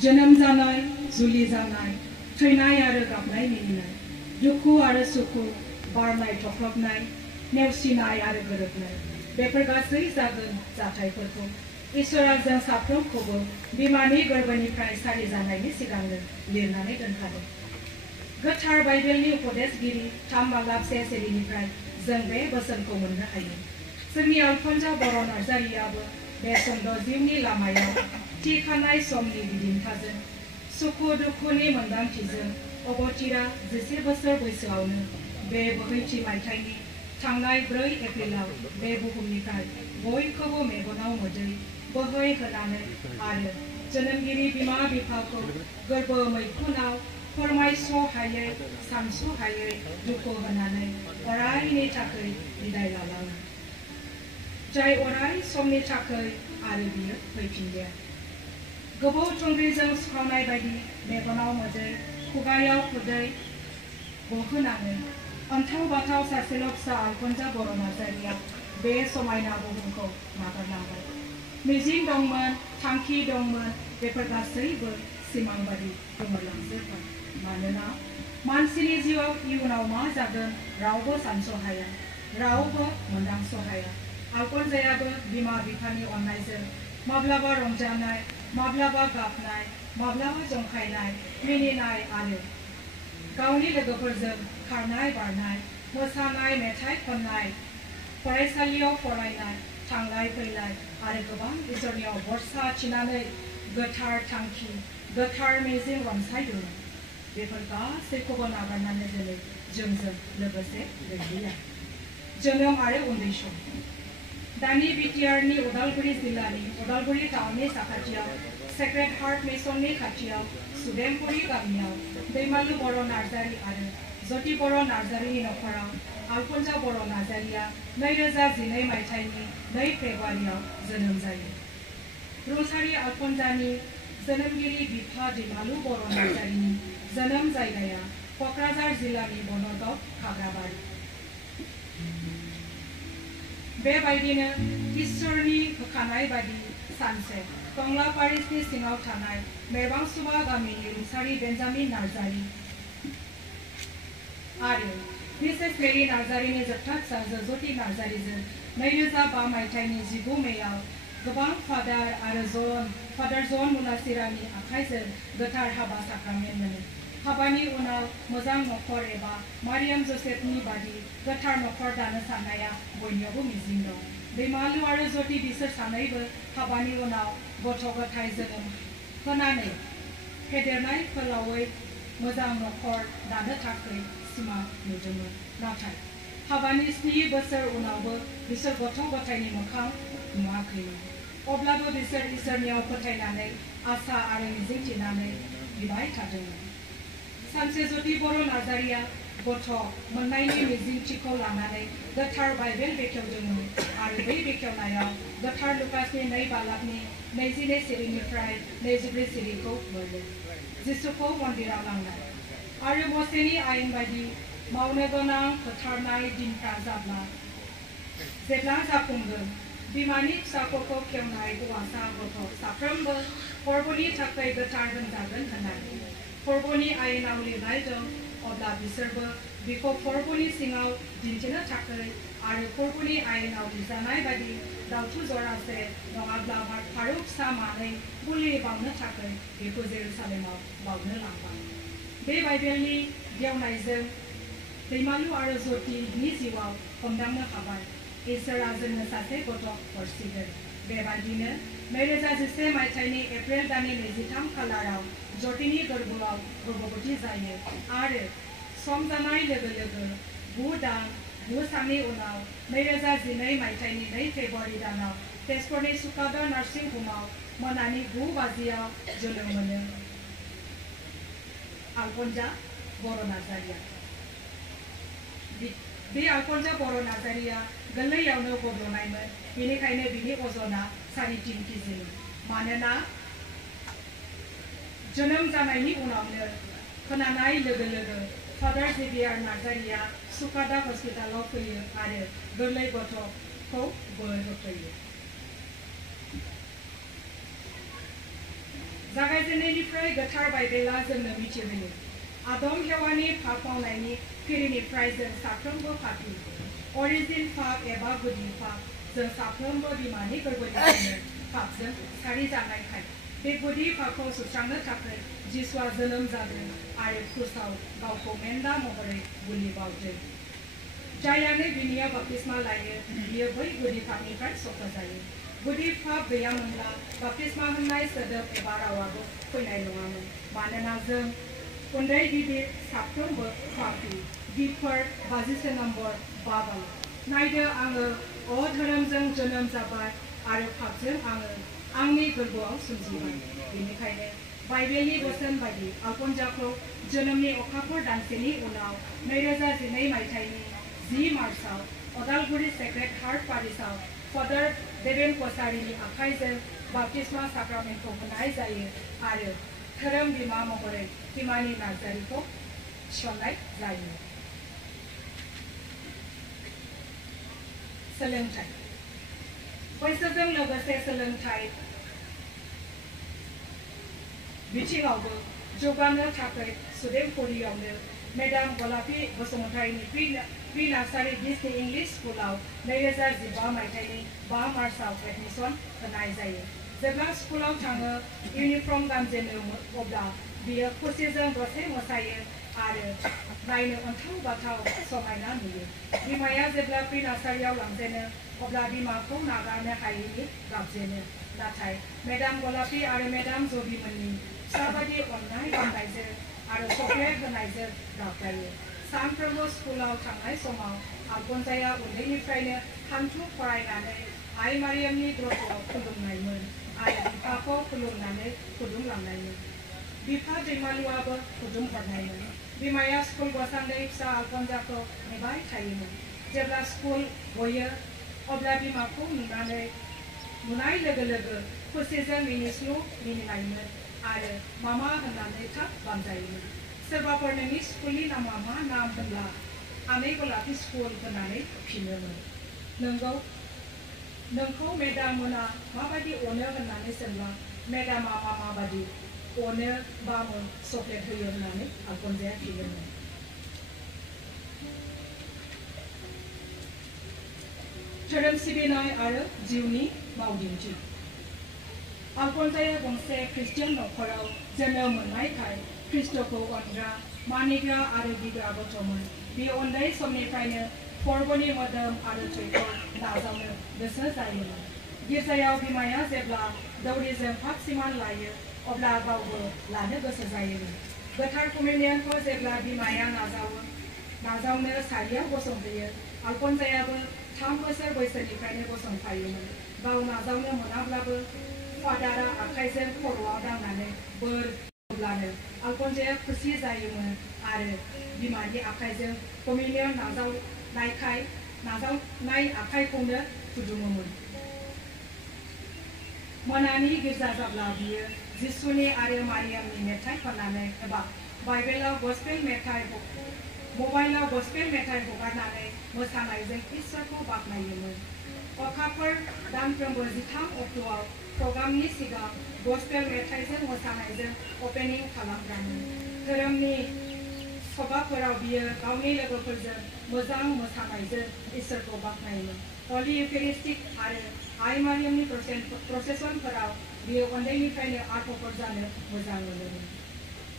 जोनोम जानाय, जुलि जानाय, थैनाय आरो गाबनाय मिनिनाय, दुखु आरो सुखु, बारनाय थख्रबनाय, नेवसिनाय आरो गोरोबनाय, बेफोर गासै जागोन जाथायफोरखौ इसोरा जों साफ्रोमखौबो बिमानि गोरबोनिफ्राय सारि जानायनि सिगांनो लिरनानै दोनखादों। गोथार बाइबेलनि उपदेशगिरि 3 बालाब 1:4निफ्राय जों बे बोसोनखौ मोननो हायो। जोंनि आलफन्जा बर' नार्जारियाबो बे सुंद' जिउनि लामायाव थि खानाय समनि बिदिन्थाजों सुखु दुखुनि मोन्दांथिजों अबथिरा 10 बोसोर बैसोआवनो बे बोहैथि मायथाइनि थांनाय 4 एप्रिलाव बे बुहुमनिफ्राय बयखौबो मेगनाव मोदै बोहै होनानै आरो जोनोमगिरि बिमा बिफाखौ गोरबो मैखुनाव फोरमायस' हायै सानस' हायै दुखु होनानै अरायनि थाखाय बिदाय लालाङो। जाय अराय समनि थाखाय आरो बियो फैफिनलिया। गोबाव थुंग्रिजों सुखावनाय बायदि मेगनाव मोदै खुगायाव खुदै गहोनानै अन्थाव बाथाव सासेल' फिसा आलफन्जा बर' नार्जारिया बे समायना बुहुमखौ नागारलांबाय। मिजिं दंमोन, थांखि दंमोन, बेफोर गासैबो सिमां बादि गोमोरलांजोबबाय। मानोना मानसिनि जिउआव इयुनाव मा जागोन रावबो सानस' हाया, रावबो मोनदांस' हाया। आलफन्जायाबो बिमा बिफानि अननायजों माब्लाबा रंजानाय, माब्लाबा गाबनाय, माब्लाबा जंखायनाय, मिनिनाय आरो गावनि लोगोफोरजों खारनाय बारनाय, मोसानाय, मेथाइ खननाय, फरायसालियाव फरायनाय, थांलाय फैलाय आरो गोबां इसोरनियाव भरसा थिनानै गोथार थांखि, गोथार मिजिं रनसायदोंमोन। बेफोर गासैखौबो नागारनानै दिनै जोंजों लोगोसे गैलिया। जोनोम आरो उन्दै सम। दानि बिटिआरनि उदालगुरि जिल्लानि उदालगुरि टाउननि साखाथियाव सेक्रेड हार्ट मिसननि खाथियाव सुदेमपुरि गामियाव दैमालु बर' नार्जारी आरो ज्योति बर' नार्जारीनि नखराव आलफन्जा बर' नार्जारिया 2012 मायथाइनि 2 फेब्रुआरियाव जोनोम जायो। रुंसारि आलफन्जानि जोनोमगिरि बिफा दैमालु बर' नार्जारीनि जोनोम जायगाया क'क्राझार जिल्लानि बनगाव खाग्राबारि। बेबायदिनो इसोरनि होखानाय बादि सानसे टंला पारिसनि सिङाव थानाय मेरबांसुबा गामिनि रुंसारि बेन्जामिन नार्जारी आरो मिसेस मेरि नार्जारीनि जोबथा फिसाजो ज्योति नार्जारीजों 2005 मायथाइनि 19 मेयाव गोबां फादार जन मुनासिरानि आखाइजों गोथार हाबा साक्रामेन्ट मोनो। हाबानि उनाव मोजां नखर एबा मारियाम जसेफनि बादि गोथार नखर दानो साननाया बयनियावबो मिजिं दं। दैमालु आरो ज्योति बिसोर सानैबो हाबानि उनाव गथ' गथाय जोनोम होनानै फेदेरनाय फोलावै मोजां नखर दानो थाखाय सिमां नुदोंमोन। नाथाय हाबानि 7 बोसोर उनावबो बिसोर गथ' गथायनि मोखां नुवाखैमोन। अब्लाबो बिसोर इसोरनियाव फोथायनानै आसा आरो मिजिं थिनानै बिबाय थादोंमोन। सानसे ज्योति बर' नार्जारिया गथ' मोननायनि मिजिंथिखौ लानानै गोथार बाइबेल बेखेवदोंमोन आरो बै बेखेवनायाव गोथार लुकासनि 2 बालाबनि 22 सिरिनिफ्राय 24 सिरिखौ मोनो। जिसुखौ मन्दिराव लांनाय आरो मसेनि आयेन बायदि मावनो गोनां फोथारनाय दिनफ्रा जेब्ला जाफुंगोन बिमानि फिसाफोरखौ खेवनाय हौवासा गथ' साफ्रोमबो फोरबोनि थाखाय गोथार होनजागोन होननानै फोरबोनि आयेनाव लिरनाय दं। अब्ला बिसोरबो बिखौ फोरबोनि सिङाव दिन्थिनो थाखाय आरो फोरबोनि आयेनाव लिरजानाय बायदि दाउथु जरासे नङाब्ला फारौ फिसा मानै बोलि बावनो थाखाय बेखौ जेरुसालेमाव बावनो लांबाय। बे बाइबेलनि बेवनायजों दैमालु आरो ज्योतिनि जिउआव हमदांनो हाबाय इसोरा जोंनो सासे गथ' हरसिगोन। बेबायदिनो 2011 मायथाइनि एप्रिल दाननि 23 खालाराव ज्योतिनि गोरबोआव गर्भवती जायो आरो सम जानाय लोगो लोगो 9 दान 9 साननि उनाव 2012 मायथाइनि 2 फेब्रुआरि दानाव तेजपुरनि सुकादा नार्सिं हमाव मोनानि 9 बाजियाव जोनोम मोनो आलफन्जा बर' नार्जारिया। बे आलफन्जा बर' नार्जारिया गोरलैयावनो गब्ल'नायमोन, बेनिखायनो बिनि अजना 3.5 केजिमोन। मानोना जोनोम जानायनि उनावनो खोनानाय लोगो लोगो फादार जेभियार नार्जारिया सुकादा हस्पिटालाव फैयो आरो गोरलै गथ'खौ बोर होफैयो। जागायजेननायनिफ्राय गोथार बाइबेला जोंनो मिथिहोयो आदम हेवानि पाप मावनायनि फिरिनिफ्राय जों साफ्रोमबो पापी अरिजिन पाप एबा गुदि पाप जों साफ्रोमबो बिमानि गोरबोनिफ्रायनो पापजों सारि जानायखाय बे गुदि पापखौ सुस्रांनो थाखाय जिसुआ जोनोम जादों आरो क्रुसाव गावखौ मेन्दा महरै गुलि बावदों जायानो बिनिया बाप्तिस्मा लायो बियो बै गुदि पापनिफ्राय सफ्ट जायो गुदि पाप गैयामोनब्ला बाप्तिस्मा होननाय सोदोब एबा रावाबो फैनाय नङामोन मानोना जों उन्दै गिदिर साफ्रोमबो पापी बिफोर 50 नम्बर बाबाल नायदो आङो अधोरोमजों जोनोम जाबाय आरो पापजों आङो आंनि गोरबोआव सोमजिबाय बेनिखायनो बाइबेलनि बोसोन बायदि आल्फन्जाखौ जोनोमनि अखाफोर दानसेनि उनाव 2012 मायथाइनि 10 मार्चआव अदालगुरि सेक्रेड हार्ट पारिसआव फादार देबेन कसारिनि आखाइजों बाप्तिस्मा साक्रामेन्टखौ होनाय जायो आरो धोरोम बिमा महरै हिमानि नार्जारीखौ थिसननाय जायो सोलोंथाइ बैसोजों लोगोसे सोलोंथाइ बिथिङावबो जौगानो थाखाय सुदेमपुरियावनो madam गलापी बसुमतारीनि pre nursery district English स्कुलाव 2015 मायथाइनि 5 मार्चआव एडमिशन होनाय जायो जेब्ला स्कुलाव थाङो इउनिफर्म गानजेनो अब्ला बियो खुसिजों दसे मोसायो आरो नायनो अन्थाव बाथाव समायना नुयो बिमाया जेब्ला प्रि नार्सारियाव लांजेनो अब्ला बिमाखौ नागारनो हायैनि गाबजेनो नाथाय मेडाम गलापी आरो मेडाम जबिमोननि फिसाबादि अननाय बान्नायजों आरो चकलेट होनायजों गाबगायो सानफ्रोमबो स्कुलाव थांनाय समाव आल्फन्जाया उन्दैनिफ्रायनो हान्थु फरायनानै आइ मारियामनि ग्रहआव खुलुमनायमोन आरो बिफाखौ खुलुमनानै खुदुमलांनायमोन बिफा दैमालुआबो खुदुमहरनायमोन बिमाया स्कुल गसान्दै फिसा आल्फन्जाखौ नेबाय थायोमोन जेब्ला स्कुल गयो अब्ला बिमाखौ नुनाय लोगो लोगो खुसिजों मिनिस्लु मिनिनायमोन आरो मामा होननानै थाब बानजायोमोन सोरबाफोर नोंनि स्कुलनि नामा मा नाम होनब्ला आनै गलापी स्कुल होननानै फिनोमोन नोंगौ नोंखौ मेडाम मोना माबादि अनो होननानै सोंब्ला मेडामा माबादि अनो बामो चकलेट होयो होननानै आल्फन्जाया फिनोमोन धोरोम सिबिनाय आरो जिउनि मावदिन्थि आल्फन्जाया गंसे ख्रिस्टियान नखराव जोनोम मोननायखाय ख्रिस्टखौ अनग्रा मानिग्रा आरो गिग्रा गथ'मोन बे उन्दै समनिफ्रायनो फोरबोनि मोदोम आरो थैखौ नाजावनो गोसो जायोमोन गिर्जायाव बिमाया जेब्ला दौरिजों पाप सिमान लायो अब्ला गावबो लानो गोसो जायोमोन गोथार कमिउनियनखौ जेब्ला बिमाया नाजावनो सारियाव गसंहोयो आल्फन्जायाबो 3 बोसोर बैसोनिफ्रायनो गसंफायोमोन गाव नाजावनो मोनाब्लाबो फादारा आखाइजों खर'आव दांनानै बोर होब्लानो आल्फन्जाया खुसि जायोमोन आरो बिमानि आखाइजों कमिउनियन नाजावनाय आखाइखौनो खुदुमोमोन मोनानि गिर्जा जाब्ला बियो जिसुनि आरो मारियामनि मेथाइ खननानै एबा मबाइलाव गस्पेल मेथाइ हगारनानै मोसानायजों इसोरखौ बाख्नायोमोन अखाफोर दानफ्रोमबो 13 अक्ट'आव प्रग्रामनि सिगां गस्पेल मेथाइजों मोसानायजों अपेनिं खालामग्रामोन धोरोमनि सभाफोराव बियो गावनि लोगोफोरजों मोजां मोसानायजों इसोरखौ बाख्नायोमोन हलि इउकेरिस्टिक आरो आइ मारियामनि प्रसेसनफोराव बियो उन्दैनिफ्रायनो आर्टफोर जानो मोजां मोनोमोन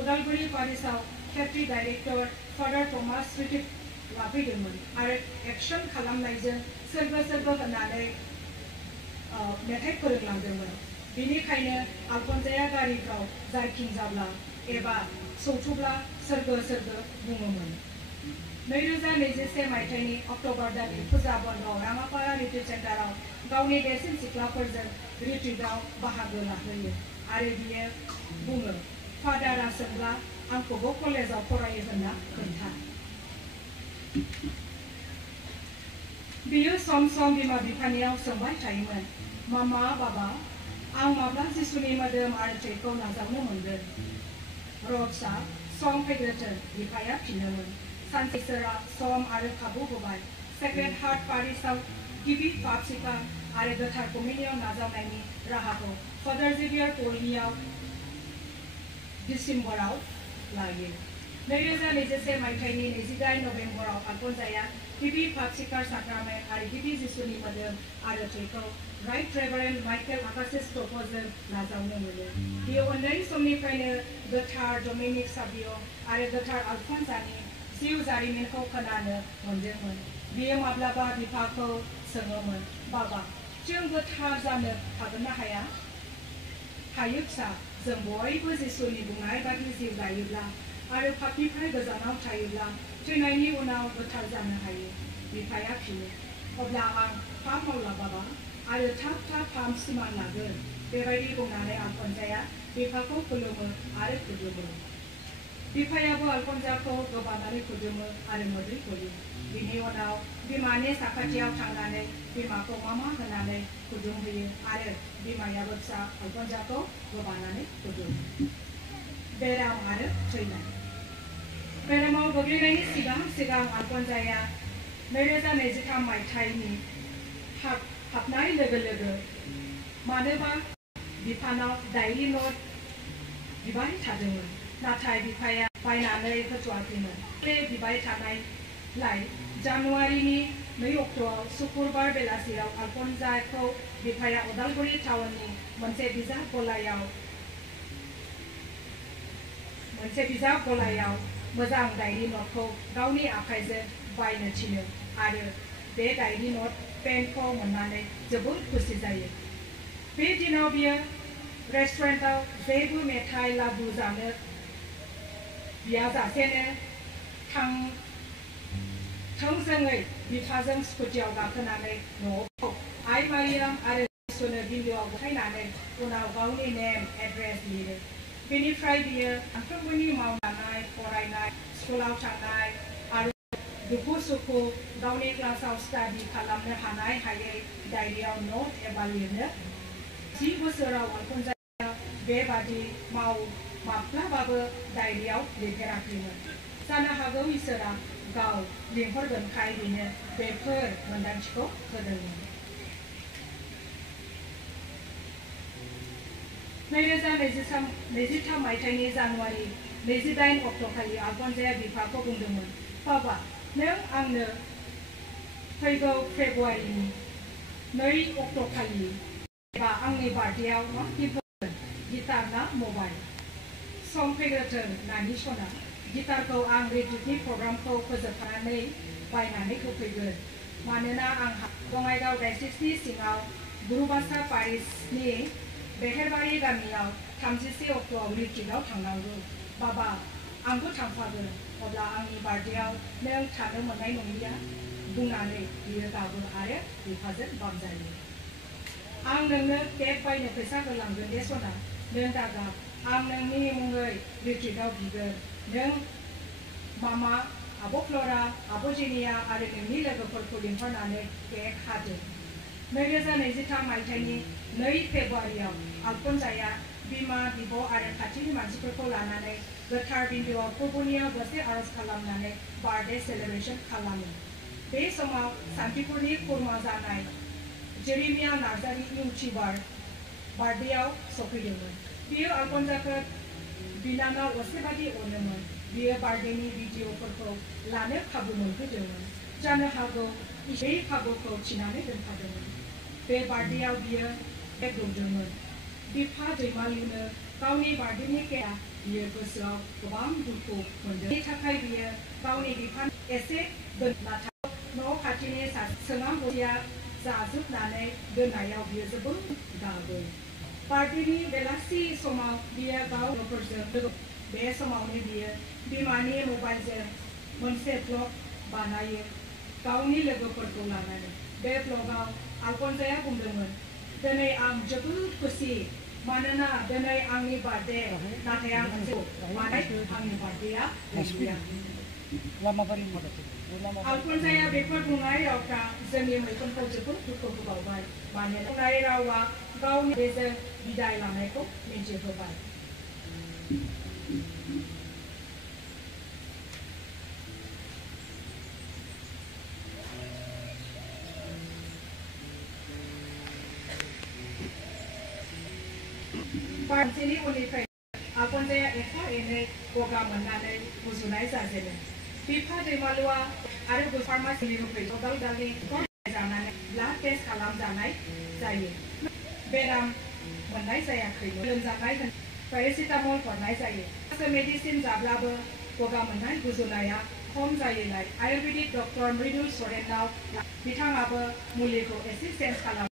Udalguri पारिसआव Khetri director father Thomas स्विटिक लाफैदोंमोन आरो एक्शन खालामनायजों सोरगो होननानै मेथाइ फोरोंलांदोंमोन बेनिखायनो आल्फन्जाया गारिफ्राव जारकिं जाब्ला एबा सौथुब्ला सोरगो बुङोमोन 2021 मायथाइनि अक्ट'बर दाननि फुजा बन्द'आव राङापारा रिट्रिट सेन्टाराव गावनि देरसिन सिख्लाफोरजों रिट्रिटआव बाहागो लाहोयो आरो बियो बुङो फादारा सोंब्ला आंखौबो कलेजाव फरायो होनना खोन्था बियो सम सम बिमा बिफानियाव सोंबाय थायोमोन मामा बाबा आं माब्ला जिसुनि मोदोम आरो थैखौ नाजावनो मोनगोन र'सा सम फैग्रोथों बिफाया फिनोमोन सानसे इसोरा सम आरो खाबु होबाय सेक्रेड हार्ट पारिसआव गिबि पाप सिकार आरो गोथार कमिउनियन नाजावनायनि राहाखौ फादार जेभियार पलनियाव डिसेम्बराव लायो। 2023 मायथाइनि 28 नभेम्बराव आलफन्साया गिबि पासिकार साक्रामेन्ट आरो गिबि जिसुनि मोदोम आरो थैखौ राइट रेभारेन्ड माइकेल आकासिस्ट'फजों नाजावनो मोनो। बियो उन्दै समनिफ्रायनो गोथार डमिनिक साबिय' आरो गोथार आलफन्सानि जिउ जारिमिनखौ खोनानो मोनदोंमोन। बियो माब्लाबा बिफाखौ सोङोमोन, बाबा, जों गोथार जानो हागोन ना हाया? हायो फिसा, जों बयबो जिसुनि बुंनाय बादि जिउ दायोब्ला आरो पापनिफ्राय गोजानाव थायोब्ला थैनायनि उनाव गोथार जानो हायो। बिफाया फिनो, अब्ला आं पाप मावला बाबा आरो थाब थाब पाप सिमां लागोन। बेबायदि बुंनानै आलफन्साया बिफाखौ खुलुमो आरो खुदुमो। बिफायाबो आलफन्साखौ गोबानानै खुदुमो आरो मोदै गयो। बिनि उनाव बिमानि साखाथियाव थांनानै बिमाखौ मामा होनानै खुदुमहोयो आरो बिमायाबो फिसा आलफन्साखौ गोबानानै खुदुमो। बेराम आरो थैनाय। बेरामाव गोग्लैनायनि सिगां आलफन्साया 2023 मायथाइनि हाबनाय लोगो लोगो मानोबा बिफानाव डायरि नट बिबाय थादोंमोन, नाथाय बिफाया बायनानै होथ'वाखैमोन। बे बिबाय थानायलाय जानुवारिनि 2 अक्ट'आव सुक्रुबार बेलासियाव आलफन्साखौ बिफाया उदालगुरि टाउननि मोनसे बिजाब गलायाव मोजां डायरि नटखौ गावनि आखाइजों बायनो थिनो आरो बे डायरि नट पेनखौ मोननानै जोबोद खुसि जायो। बे दिनाव बियो रेस्टुरेन्टआव जेबो मेथाइ लादु जानो बियाजासेनो थोंजोङै बिफाजों स्कुटियाव गाखोनानै न'आव आइ मारियाम आरो जिसुनो बिन्दोआव गथायनानै उनाव गावनि नेम एड्रेस लिरो। बेनिफ्राय बियो सानफ्रोमबोनि मावनाय, फरायनाय, स्कुलाव थांनाय आरो दुखु सुखु गावनि क्लासाव स्टाडि खालामनो हानाय हायै डायरियाव नट एबा लिरनो 10 बोसोराव आलफन्साया बेबादि माब्लाबाबो डायरियाव लिरफेराखैमोन। जानो हागौ इसोरा गाव लिंहरगोनखाय बिनो बेफोर मोन्दांथिखौ होदोंमोन। 2023 मायथाइनि जानुवारि 28 अक्ट'खालि आलफन्साया बिफाखौ बुंदोंमोन, बाबा, नों आंनो फैगौ फेब्रुवारिनि 2 अक्ट'खालि एबा आंनि बार्थडेआव मा गिफ्ट होगोन? गिटार ना मबाइल? सम फैग्रोथों नानि सना। गिटारखौ आं रिट्रिटनि प्रग्रामखौ फोजोबखांनानै बायनानै होफैगोन, मानोना आंहा बङाइगाव डायसिसनि सिङाव गुरुबासा पारिसनि बेहेरबारि गामियाव 31 अक्ट'आव रिट्रिटआव थांनांगौ। बाबा, आंबो थांफागोन। अब्ला आंनि बार्थडेआव नों थानो मोननाय नंलिया बुंनानै बियो गाबो आरो बिफाजों बामजायो। आं नोंनो केक बायनो फैसा होलांगोन दे सना, नों दागाब। आं नोंनि मुङै रिट्रिटआव बिगोन। नों मामा, आब' फ्लरा, आब' जेनिया आरो नोंनि लोगोफोरखौ लिंहरनानै केक हादो। 2023 मायथाइनि 2 फेब्रुवारियाव आलफन्साया बिमा, बिब' आरो खाथिनि मानसिफोरखौ लानानै गोथार बिन्दोआव फुर्बुनियाव दसे आरज खालामनानै बार्थडे सेलेब्रेशन खालामो। बे समाव सान्तिपुरनि खुरमा जानाय जरिमिन नार्जारी इउटिउबार बार्थडेआव सफैदोंमोन। बियो आलफन्साखौ बिनानाव असेबादि अनोमोन। बियो बार्थडेनि भिडिअफोरखौ लानो खाबु मोनहोदोंमोन। जानो हागौ बे खाबुखौ थिनानै दोनखादोंमोन। बे बार्थडेआव बियो केक दौदोंमोन। बिफा दैमालुनो गावनि बार्थडेनि केकआ बियो गोसोआव गोबां दुखु मोनदों। बेनि थाखाय बियो गावनि बिफानि एसे नाथाय न' खाथिनि सोङाबथिया जाजोबनानै दोननायाव बियो जोबोद गाबो। बार्थडेनि बेलासि समाव बियो गावफोरजों बे समावनो बियो बिमानि मबाइलजों मोनसे ब्लग बानायो गावनि लोगोफोरखौ लानानै। बे ब्लगाव आलफन्साया बुंदोंमोन, दिनै आं जोबोद खुसि मानोना दिनै आंनि बार्थडे, नाथाय आं मोनसे आंनि बार्थडेआ गैलिया। आलफन्साया बेफोर बुंनाय रावफ्रा जोंनि मैखुनखौ जोबोद दुखु होबावबाय, मानोना बुंनाय रावा गावनि बेजों बिदाय लानायखौ मिन्थिहोबाय। बार्थडेनि उननिफ्राय Alphonsaया एफा एनै गगा मोननानै गुजुनाय जाजेनो। बिफा दैमालुआ आरो फार्मासिनि रुपै दालि जानानै ब्लाड टेस्ट खालामजानाय जायो। बेराम मोननाय जायाखैमोन। लोमजानाय पेरासिटामल हरनाय जायो। मेडिसिन जाब्लाबो गगा मोननाय गुजुनाया खम जायैलाय आयुर्वेदिक डक्टर mwdwi सरेनाव बिथाङाबो मुलिखौ एसे चेन्ज खालाम